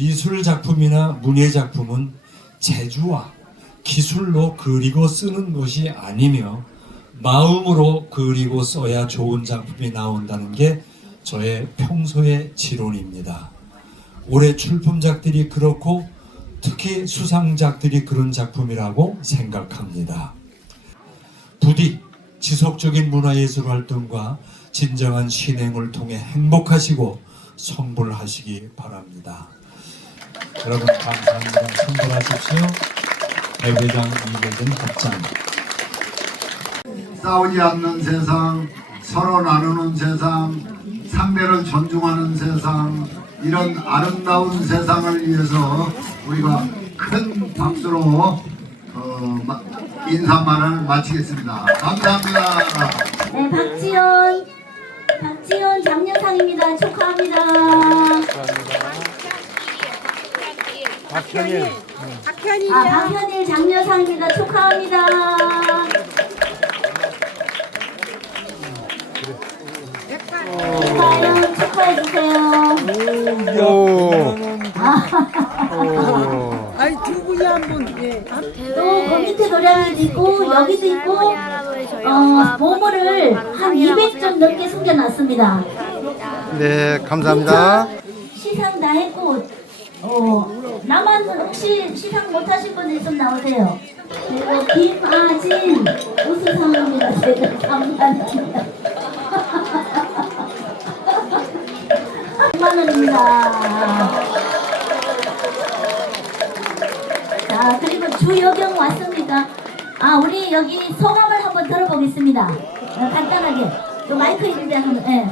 미술 작품이나 문예 작품은 재주와 기술로 그리고 쓰는 것이 아니며 마음으로 그리고 써야 좋은 작품이 나온다는 게 저의 평소의 지론입니다. 올해 출품작들이 그렇고 특히 수상작들이 그런 작품이라고 생각합니다. 부디 지속적인 문화예술 활동과 진정한 신행을 통해 행복하시고 성불하시기 바랍니다. 여러분 감사합니다. 성불하십시오. 대회장 이대준 합장. 싸우지 않는 세상, 서로 나누는 세상, 상대를 존중하는 세상, 이런 아름다운 세상을 위해서 우리가 큰 박수로 어, 마- 인사말을 마치겠습니다. 감사합니다. 박현일. 아, 박현일 장려상입니다. 축하합니다. 축하해요. 축하해 주세요. 오. 아니 두 분이 한분 예. 또 그 밑에 노래도 있고 여기도 있고 어, 보물을 한 200점 넘게 숨겨놨습니다. 네, 감사합니다. 시상 다 했고 어, 나만 혹시 시상 못하신 분 있으면 나오세요. 그리고 김아진 우수상입니다. 제가 감사합니다. 100만 원입니다. 자 그리고 주여경 왔습니다. 아 우리 여기 소감을 한번 들어보겠습니다. 어, 간단하게 또 마이크 있는데 한번 예.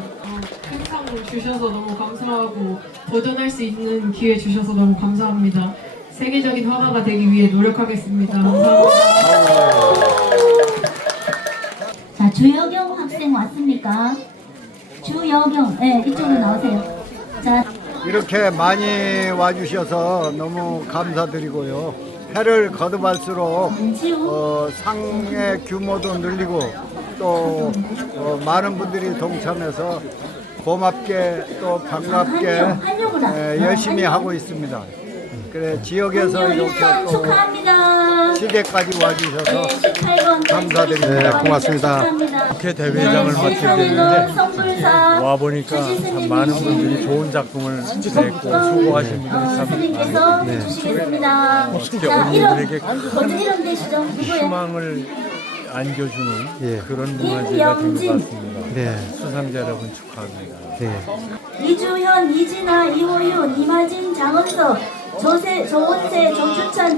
큰 상을 주셔서 너무 감사하고 도전할 수 있는 기회 주셔서 너무 감사합니다. 세계적인 화가가 되기 위해 노력하겠습니다. 감사합니다. 자, 주여경 학생 왔습니까? 주여경, 네, 이쪽으로 나오세요. 자, 이렇게 많이 와주셔서 너무 감사드리고요. 해를 거듭할수록 어, 상의 규모도 늘리고 또 어, 많은 분들이 동참해서 고맙게 또 반갑게 한용구나. 예, 열심히 하고 있습니다. 그래 지역에서 이렇게 1번 또 축하합니다. 시계까지 와주셔서 네, 18번. 감사드립니다. 네, 고맙습니다. 이렇게 대회장을 마치게 됐는데 와 보니까 참 많은 분들이 좋은 작품을 냈고 수고하신 분들이 참 네. 주시겠습니다. 어떻게? 누구예요? 희망을 안겨주는 예. 그런 문화제가 된 것. 같습니다. 네, 수상자 여러분 축하합니다. 네. 이주현, 이진아, 이호윤, 이마진, 장은석, 조세, 조원세, 정주찬, 지혜리